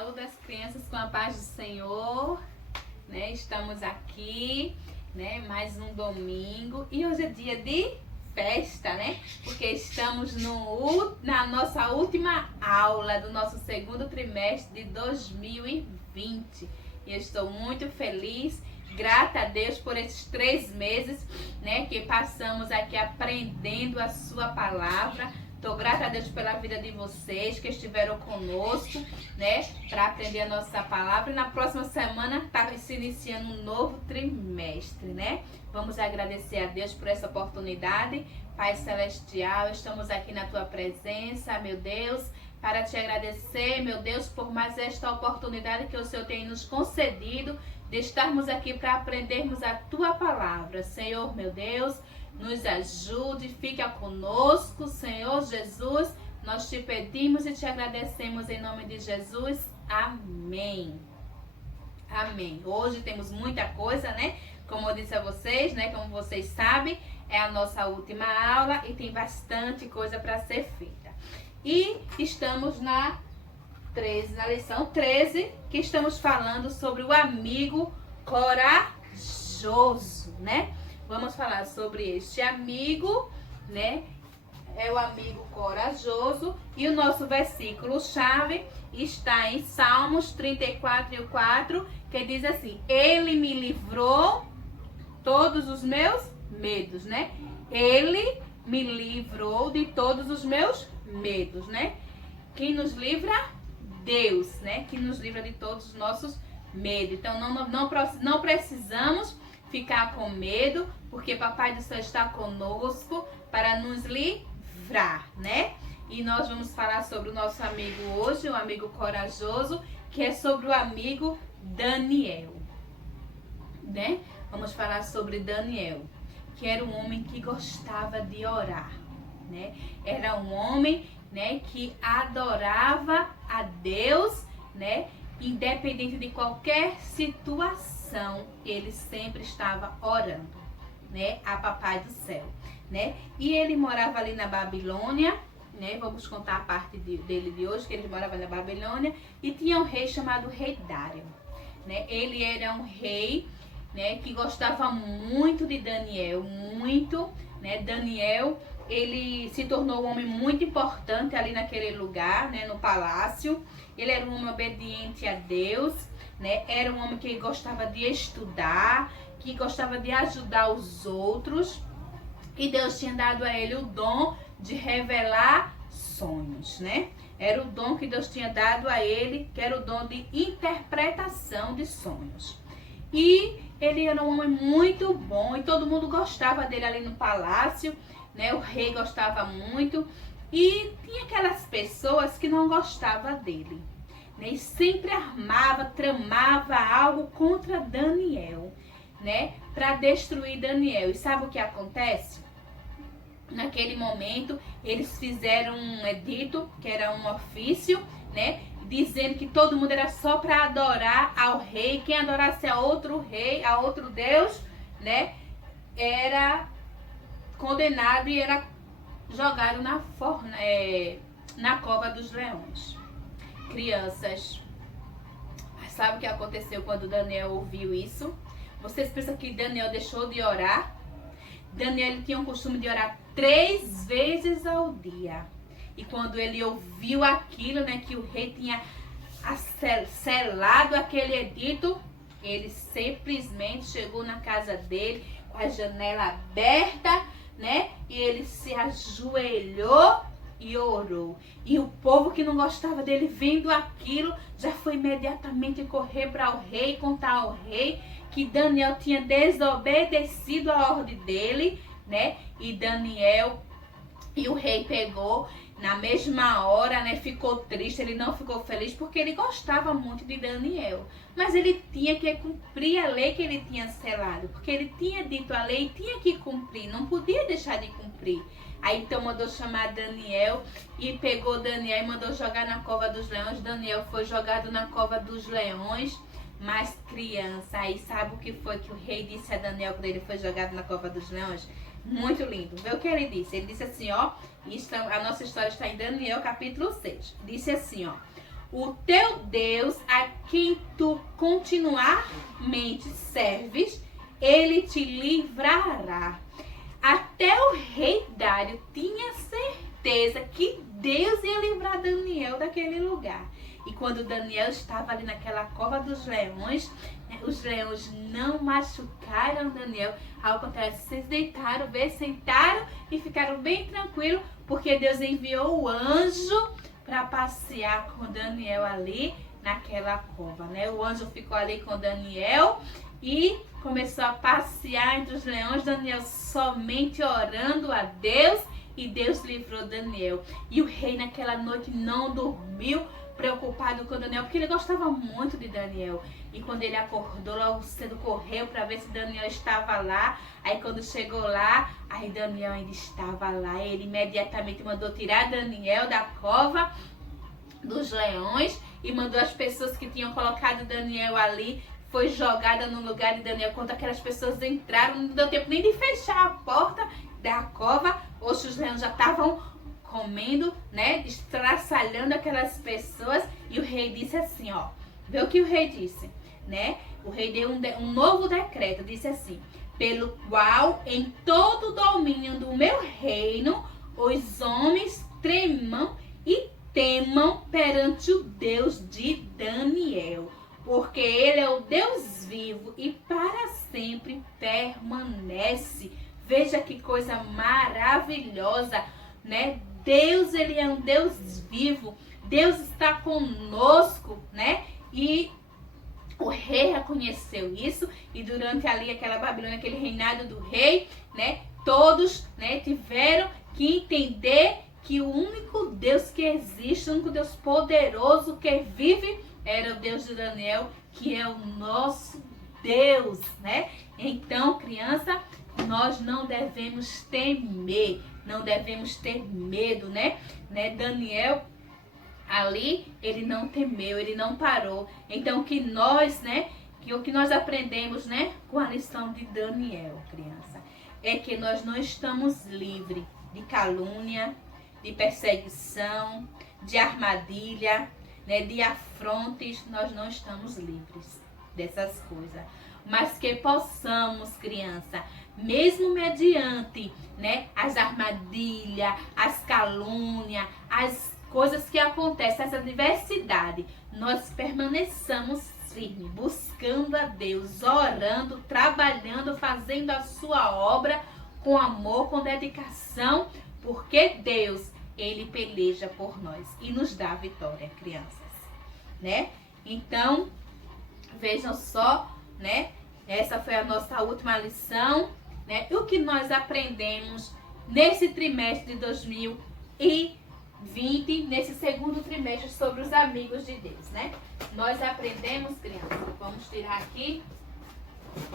Saúde as crianças com a paz do Senhor, né? Estamos aqui, né? Mais um domingo e hoje é dia de festa, né? Porque estamos na nossa última aula do nosso segundo trimestre de 2020 e eu estou muito feliz, grata a Deus por esses 3 meses, né? Que passamos aqui aprendendo a sua palavra. Estou grata a Deus pela vida de vocês que estiveram conosco, né, para aprender a nossa palavra. E na próxima semana está se iniciando um novo trimestre, né? Vamos agradecer a Deus por essa oportunidade. Pai Celestial, estamos aqui na Tua presença, meu Deus, para Te agradecer, meu Deus, por mais esta oportunidade que o Senhor tem nos concedido de estarmos aqui para aprendermos a Tua palavra. Senhor, meu Deus, nos ajude, fica conosco, Senhor Jesus. Nós te pedimos e te agradecemos em nome de Jesus. Amém. Amém. Hoje temos muita coisa, né? Como eu disse a vocês, né? Como vocês sabem, é a nossa última aula e tem bastante coisa para ser feita. E estamos na lição 13, que estamos falando sobre o amigo corajoso, né? Vamos falar sobre este amigo, né? É o amigo corajoso. E o nosso versículo-chave está em Salmos 34:4, que diz assim: Ele me livrou todos os meus medos, né? Ele me livrou de todos os meus medos, né? Quem nos livra? Deus, né? Que nos livra de todos os nossos medos. Então, não precisamos ficar com medo, porque Papai do Céu está conosco para nos livrar, né? E nós vamos falar sobre o nosso amigo hoje, o amigo corajoso, que é sobre o amigo Daniel, né? Vamos falar sobre Daniel, que era um homem que gostava de orar, né? Era um homem, né, que adorava a Deus, né? Independente de qualquer situação, ele sempre estava orando, né, a Papai do Céu, né? E ele morava ali na Babilônia, né? Vamos contar a parte dele de hoje, que ele morava na Babilônia e tinha um rei chamado Rei Dário, né? Ele era um rei, né, que gostava muito de Daniel, muito, né? Daniel, ele se tornou um homem muito importante ali naquele lugar, né, no palácio. Ele era um homem obediente a Deus, né? Era um homem que gostava de estudar, que gostava de ajudar os outros. E Deus tinha dado a ele o dom de revelar sonhos, né? Era o dom que Deus tinha dado a ele, que era o dom de interpretação de sonhos. E ele era um homem muito bom e todo mundo gostava dele ali no palácio, né? O rei gostava muito. E tinha aquelas pessoas que não gostavam dele, né? E sempre tramava algo contra Daniel, né? Para destruir Daniel. E sabe o que acontece? Naquele momento, eles fizeram um edito, que era um ofício, né? Dizendo que todo mundo era só para adorar ao rei. Quem adorasse a outro rei, a outro Deus, né? Era condenado e era jogado na cova dos leões. Crianças, sabe o que aconteceu quando Daniel ouviu isso? Vocês pensam que Daniel deixou de orar? Daniel, ele tinha o costume de orar 3 vezes ao dia. E quando ele ouviu aquilo, né, que o rei tinha selado aquele edito, ele simplesmente chegou na casa dele com a janela aberta, né? E ele se ajoelhou e orou. E o povo que não gostava dele, vendo aquilo, já foi imediatamente correr para o rei, contar ao rei que Daniel tinha desobedecido a ordem dele, né? E o rei pegou na mesma hora, né? Ficou triste, ele não ficou feliz porque ele gostava muito de Daniel. Mas ele tinha que cumprir a lei que ele tinha selado, porque ele tinha dito a lei e tinha que cumprir, não podia deixar de cumprir. Aí então mandou chamar Daniel e pegou Daniel e mandou jogar na cova dos leões. Daniel foi jogado na cova dos leões, mas criança, aí sabe o que foi que o rei disse a Daniel quando ele foi jogado na cova dos leões? Muito lindo. Vê o que ele disse. Ele disse assim, ó, a nossa história está em Daniel capítulo 6. Disse assim, ó: o teu Deus, a quem tu continuamente serves, ele te livrará. Até o rei Dário tinha certeza que Deus ia livrar Daniel daquele lugar. E quando Daniel estava ali naquela cova dos leões, os leões não machucaram Daniel. Ao contrário, se deitaram, sentaram e ficaram bem tranquilos, porque Deus enviou o anjo para passear com Daniel ali naquela cova, né? O anjo ficou ali com Daniel e começou a passear entre os leões, Daniel somente orando a Deus, e Deus livrou Daniel. E o rei naquela noite não dormiu, preocupado com Daniel, porque ele gostava muito de Daniel. E quando ele acordou, logo cedo correu para ver se Daniel estava lá. Aí quando chegou lá, aí Daniel ainda estava lá. Ele imediatamente mandou tirar Daniel da cova dos leões e mandou as pessoas que tinham colocado Daniel ali, foi jogada no lugar de Daniel. Quando aquelas pessoas entraram, não deu tempo nem de fechar a porta da cova. Hoje os leões já estavam comendo, né, estraçalhando aquelas pessoas. E o rei disse assim, ó, vê o que o rei disse, né? O rei deu um novo decreto, disse assim: pelo qual em todo o domínio do meu reino os homens tremam e temam perante o Deus de Daniel, porque ele é o Deus vivo e para sempre permanece. Veja que coisa maravilhosa, né? Deus, ele é um Deus vivo, Deus está conosco, né? E o rei reconheceu isso, e durante ali aquela Babilônia, aquele reinado do rei, né? Todos, né, tiveram que entender que o único Deus que existe, o único Deus poderoso que vive, era o Deus de Daniel, que é o nosso Deus, né? Então, criança, nós não devemos temer, não devemos ter medo, né? Daniel ali, ele não temeu, ele não parou. Então, que nós, né, que o que nós aprendemos, né, com a lição de Daniel, criança, é que nós não estamos livres de calúnia, de perseguição, de armadilha, né, de afrontes. Nós não estamos livres dessas coisas, mas que possamos, criança, mesmo mediante, né, as armadilhas, as calúnias, as coisas que acontecem, essa diversidade, nós permaneçamos firmes, buscando a Deus, orando, trabalhando, fazendo a sua obra com amor, com dedicação, porque Deus, ele peleja por nós e nos dá vitória, crianças, né? Então, vejam só, né? Essa foi a nossa última lição, né? E o que nós aprendemos nesse trimestre de 2020, nesse segundo trimestre, sobre os amigos de Deus, né? Nós aprendemos, crianças, vamos tirar aqui,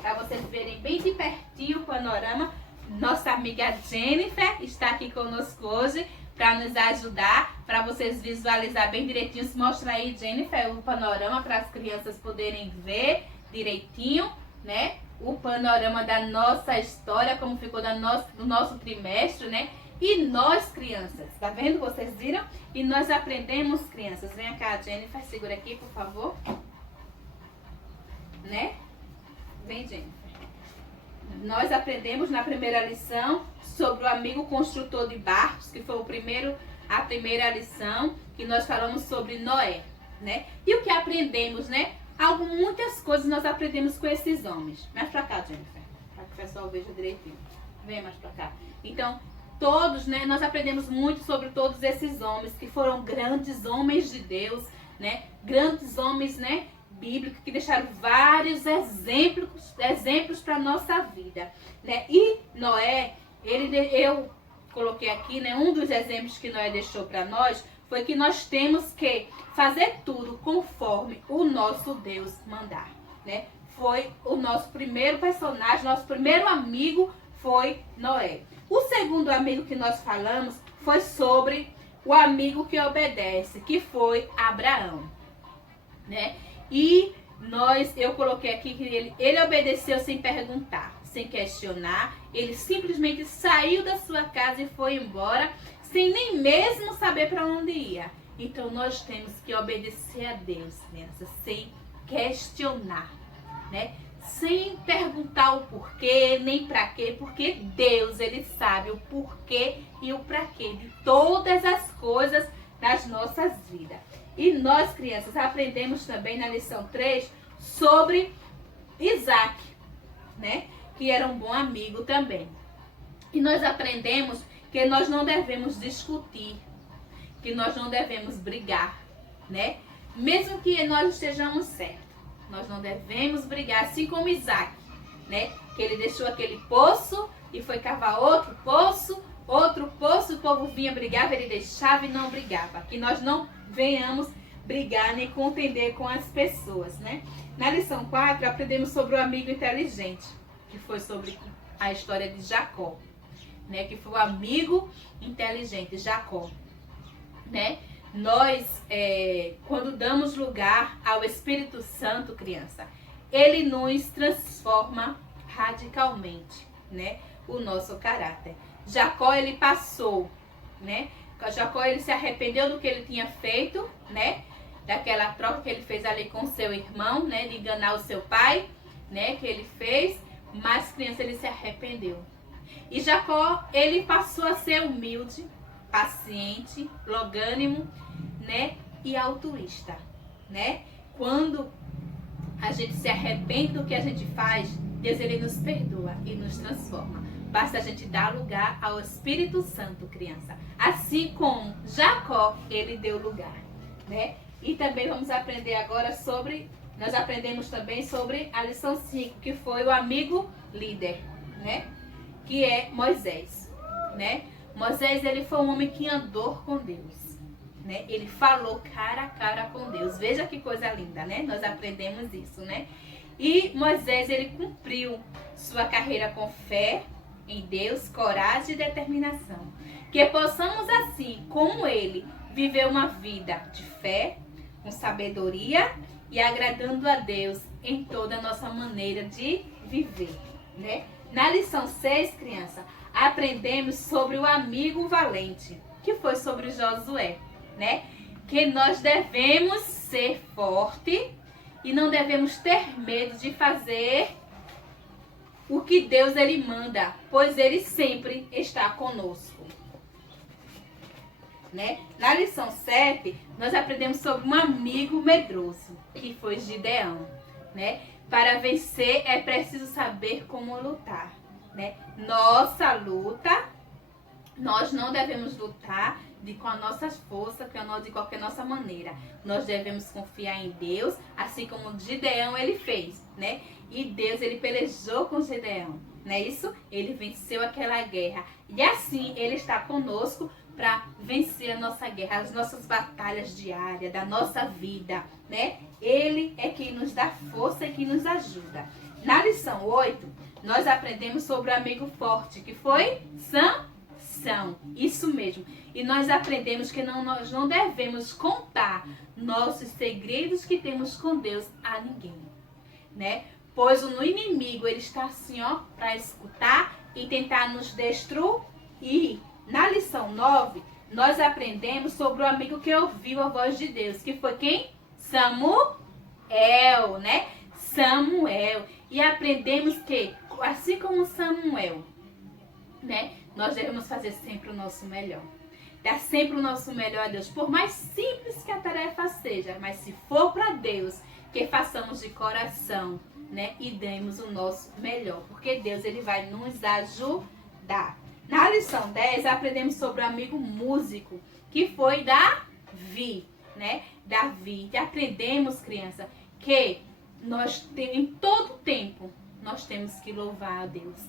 para vocês verem bem de pertinho o panorama. Nossa amiga Jennifer está aqui conosco hoje para nos ajudar, para vocês visualizar bem direitinho. Se mostra aí, Jennifer, o panorama para as crianças poderem ver direitinho, né? O panorama da nossa história, como ficou do nosso trimestre, né? E nós, crianças, tá vendo? Vocês viram? E nós aprendemos, crianças. Vem cá, Jennifer, segura aqui, por favor. Né? Vem, Jennifer. Nós aprendemos na primeira lição sobre o amigo construtor de barcos, que foi a primeira lição, que nós falamos sobre Noé, né? E o que aprendemos, né? Muitas coisas nós aprendemos com esses homens. Mais pra cá, Jennifer, para que o pessoal veja direitinho. Vem mais pra cá. Então, todos, né? Nós aprendemos muito sobre todos esses homens, que foram grandes homens de Deus, né? Grandes homens, né, bíblicos, que deixaram vários exemplos para nossa vida, né? E Noé, eu coloquei aqui, né, um dos exemplos que Noé deixou para nós foi que nós temos que fazer tudo conforme o nosso Deus mandar, né? Foi o nosso primeiro personagem, nosso primeiro amigo foi Noé. O segundo amigo que nós falamos foi sobre o amigo que obedece, que foi Abraão, né? E eu coloquei aqui que ele obedeceu sem perguntar, sem questionar. Ele simplesmente saiu da sua casa e foi embora, sem nem mesmo saber para onde ia. Então nós temos que obedecer a Deus, criança, sem questionar, né? Sem perguntar o porquê, nem para quê, porque Deus, ele sabe o porquê e o para quê de todas as coisas nas nossas vidas. E nós, crianças, aprendemos também na lição 3 sobre Isaac, né? Que era um bom amigo também. E nós aprendemos que nós não devemos discutir, que nós não devemos brigar, né? Mesmo que nós estejamos certos, nós não devemos brigar, assim como Isaac, né? Que ele deixou aquele poço e foi cavar outro poço, o povo vinha brigar, ele deixava e não brigava. Que nós não venhamos brigar nem contender com as pessoas, né? Na lição 4, aprendemos sobre o amigo inteligente, que foi sobre a história de Jacó, né? Que foi o amigo inteligente, Jacó, né? Nós, quando damos lugar ao Espírito Santo, criança, ele nos transforma radicalmente, né? O nosso caráter. Jacó, ele passou, né? Jacó, ele se arrependeu do que ele tinha feito, né? Daquela troca que ele fez ali com seu irmão, né? De enganar o seu pai, né? Que ele fez, mas, criança, ele se arrependeu. E Jacó, ele passou a ser humilde, paciente, longânimo, né? E altruísta, né? Quando a gente se arrepende do que a gente faz, Deus, ele nos perdoa e nos transforma. Basta a gente dar lugar ao Espírito Santo, criança. Assim como Jacó, ele deu lugar, né? E também vamos aprender agora sobre, nós aprendemos também sobre a lição 5, que foi o amigo líder, né? Que é Moisés, né? Moisés, ele foi um homem que andou com Deus, né? Ele falou cara a cara com Deus. Veja que coisa linda, né? Nós aprendemos isso, né? E Moisés, ele cumpriu sua carreira com fé em Deus, coragem e determinação. Que possamos assim, como ele, viver uma vida de fé, com sabedoria e agradando a Deus em toda a nossa maneira de viver, né? Na lição 6, criança, aprendemos sobre o amigo valente, que foi sobre Josué, né? Que nós devemos ser fortes e não devemos ter medo de fazer o que Deus, ele manda, pois ele sempre está conosco, né? Na lição 7, nós aprendemos sobre um amigo medroso, que foi Gideão, né? Para vencer é preciso saber como lutar, né? Nossa luta, nós não devemos lutar com as nossas forças, de qualquer nossa maneira. Nós devemos confiar em Deus, assim como Gideão ele fez, né? E Deus, ele pelejou com Gideão, não é isso? Ele venceu aquela guerra. E assim, ele está conosco para vencer a nossa guerra, as nossas batalhas diárias, da nossa vida, né? Ele é quem nos dá força e quem nos ajuda. Na lição 8, nós aprendemos sobre o amigo forte, que foi Sansão. Isso mesmo. E nós aprendemos que nós não devemos contar nossos segredos que temos com Deus a ninguém, né? Pois o inimigo, ele está assim, ó, para escutar e tentar nos destruir. Na lição 9, nós aprendemos sobre o amigo que ouviu a voz de Deus, que foi quem? Samuel, né? Samuel. E aprendemos que, assim como Samuel, né? Nós devemos fazer sempre o nosso melhor. Dar sempre o nosso melhor a Deus, por mais simples que a tarefa seja, mas se for para Deus, que façamos de coração, né? E demos o nosso melhor, porque Deus, ele vai nos ajudar. Na lição 10, aprendemos sobre o amigo músico, que foi Davi, né? Davi. E aprendemos, criança, que nós em todo tempo nós temos que louvar a Deus,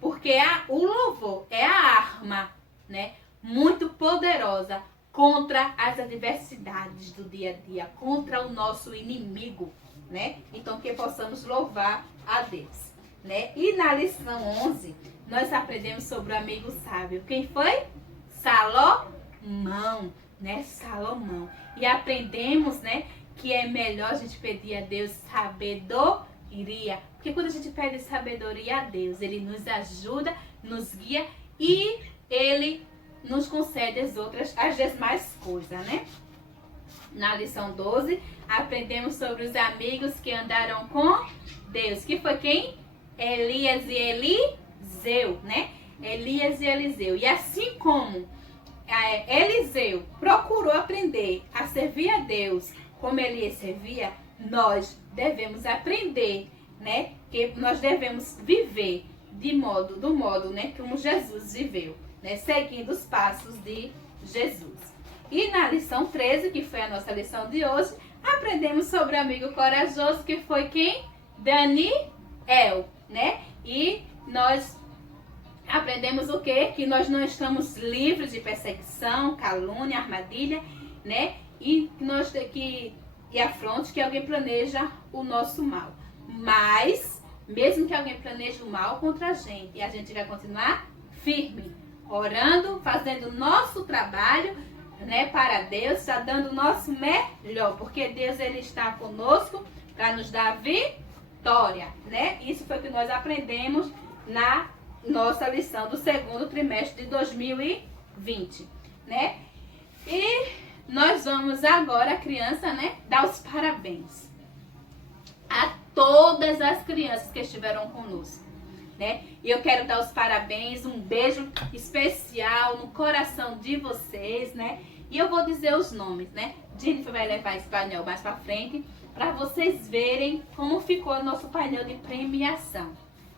porque o louvor é a arma, né? Muito poderosa contra as adversidades do dia a dia, contra o nosso inimigo, né? Então, que possamos louvar a Deus, né? E na lição 11, nós aprendemos sobre o amigo sábio. Quem foi? Salomão, né? Salomão. E aprendemos, né, que é melhor a gente pedir a Deus sabedoria. Porque quando a gente pede sabedoria a Deus, ele nos ajuda, nos guia e ele nos concede as demais coisas, né? Na lição 12, aprendemos sobre os amigos que andaram com Deus. Que foi quem? Elias e Eliseu, né? Elias e Eliseu. E assim como Eliseu procurou aprender a servir a Deus como Elias servia, nós devemos aprender, né? Que nós devemos viver do modo, né? Como Jesus viveu, né? Seguindo os passos de Jesus. E na lição 13, que foi a nossa lição de hoje, aprendemos sobre o amigo corajoso, que foi quem? Daniel, né? E nós aprendemos o quê? Que nós não estamos livres de perseguição, calúnia, armadilha, né? E afronte que alguém planeja o nosso mal. Mas, mesmo que alguém planeje o mal contra a gente vai continuar firme, orando, fazendo o nosso trabalho, né, para Deus, está dando o nosso melhor, porque Deus ele está conosco para nos dar vitória, né? Isso foi o que nós aprendemos na nossa lição do segundo trimestre de 2020, né? E nós vamos agora, criança, né, dar os parabéns a todas as crianças que estiveram conosco, né? E eu quero dar os parabéns, um beijo especial no coração de vocês, né? E eu vou dizer os nomes, né? Jennifer vai levar esse painel mais pra frente para vocês verem como ficou o nosso painel de premiação,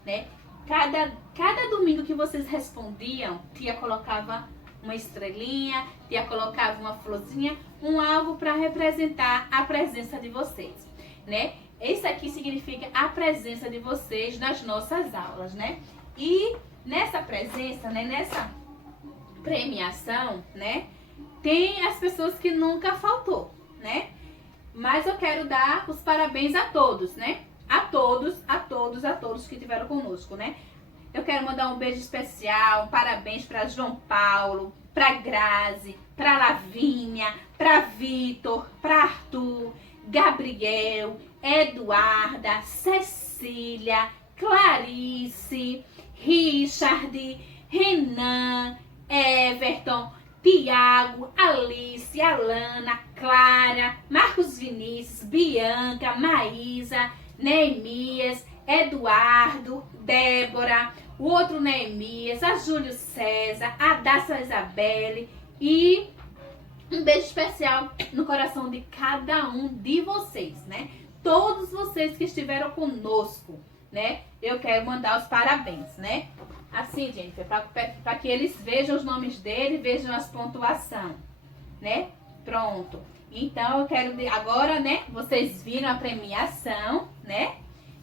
né? Cada domingo que vocês respondiam, tia colocava uma estrelinha, tia colocava uma florzinha, algo para representar a presença de vocês, né? Isso aqui significa a presença de vocês nas nossas aulas, né? E nessa presença, né, nessa premiação, né, tem as pessoas que nunca faltou, né? Mas eu quero dar os parabéns a todos, né? A todos que estiveram conosco, né? Eu quero mandar um beijo especial, parabéns para João Paulo, para Grazi, para Lavínia, para Vitor, para Arthur, Gabriel, Eduarda, Cecília, Clarice, Richard, Renan, Everton, Tiago, Alice, Alana, Clara, Marcos Vinícius, Bianca, Maísa, Neemias, Eduardo, Débora, o outro Neemias, a Júlio César, a Dacia Isabelle e um beijo especial no coração de cada um de vocês, né? Todos vocês que estiveram conosco, né? Eu quero mandar os parabéns, né? Assim, gente, para que eles vejam os nomes deles, vejam as pontuações, né? Pronto. Então, eu quero agora, né? Vocês viram a premiação, né?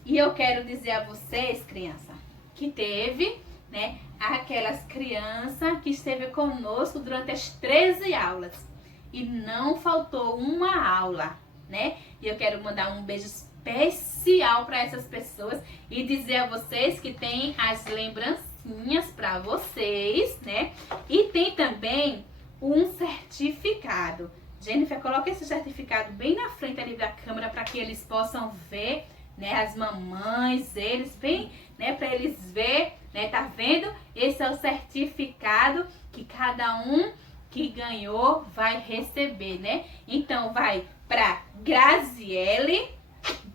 E eu quero dizer a vocês, criança, que teve, né? Aquelas crianças que esteve conosco durante as 13 aulas. E não faltou uma aula, né? E eu quero mandar um beijo especial para essas pessoas e dizer a vocês que tem as lembrancinhas para vocês, né? E tem também um certificado. Jennifer, coloca esse certificado bem na frente ali da câmera para que eles possam ver, né? As mamães, eles bem, né? Para eles ver, né? Tá vendo? Esse é o certificado que cada um que ganhou vai receber, né? Então vai para Graziele,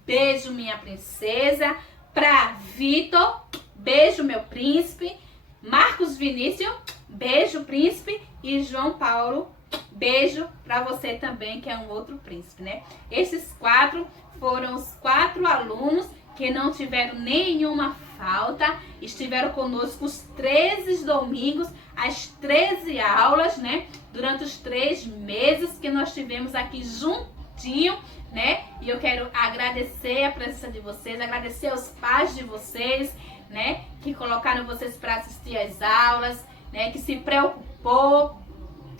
beijo minha princesa, para Vitor, beijo meu príncipe, Marcos Vinícius, beijo príncipe e João Paulo, beijo para você também, que é um outro príncipe, né? Esses 4 foram os 4 alunos que não tiveram nenhuma falta, estiveram conosco os 13 domingos, as 13 aulas, né? Durante os 3 meses que nós tivemos aqui juntinho, né? E eu quero agradecer a presença de vocês, agradecer aos pais de vocês, né? Que colocaram vocês para assistir às aulas, né? Que se preocupou,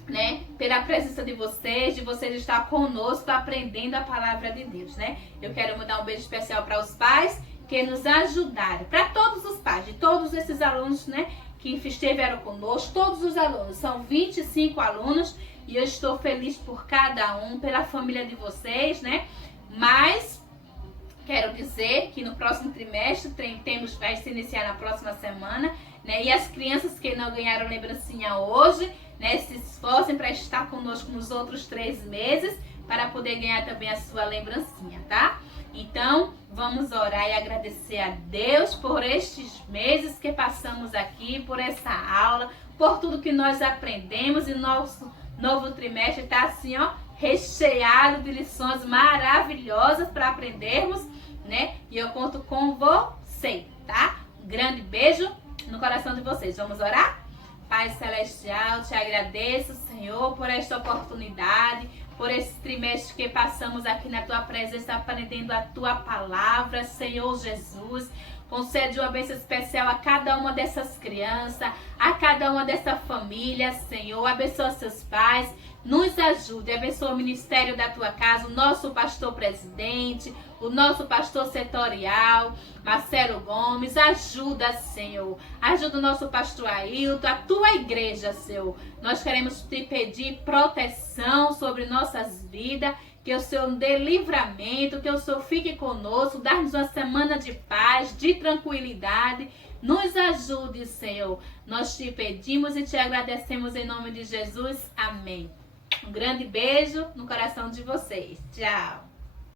né, pela presença de vocês estar conosco aprendendo a palavra de Deus, né? Eu quero mandar um beijo especial para os pais que nos ajudaram, para todos os pais de todos esses alunos, né, que estiveram conosco, todos os alunos, são 25 alunos e eu estou feliz por cada um, pela família de vocês, né? Mas quero dizer que no próximo trimestre vai se iniciar na próxima semana, né? E as crianças que não ganharam lembrancinha hoje, né, se esforcem para estar conosco nos outros 3 meses, para poder ganhar também a sua lembrancinha, tá? Então, vamos orar e agradecer a Deus por estes meses que passamos aqui, por essa aula, por tudo que nós aprendemos, e nosso novo trimestre está assim, ó, recheado de lições maravilhosas para aprendermos, né? E eu conto com você, tá? Um grande beijo no coração de vocês. Vamos orar? Pai Celestial, te agradeço, Senhor, por esta oportunidade, por esse trimestre que passamos aqui na Tua presença, aprendendo a Tua palavra, Senhor Jesus. Concede uma bênção especial a cada uma dessas crianças, a cada uma dessa família, Senhor. Abençoa seus pais, nos ajude, abençoa o ministério da Tua casa, o nosso pastor presidente, o nosso pastor setorial, Marcelo Gomes. Ajuda, Senhor. Ajuda o nosso pastor Ailton, a Tua igreja, Senhor. Nós queremos te pedir proteção sobre nossas vidas, que o Senhor dê livramento, que o Senhor fique conosco, dá-nos uma semana de paz, de tranquilidade. Nos ajude, Senhor. Nós te pedimos e te agradecemos em nome de Jesus. Amém. Um grande beijo no coração de vocês. Tchau.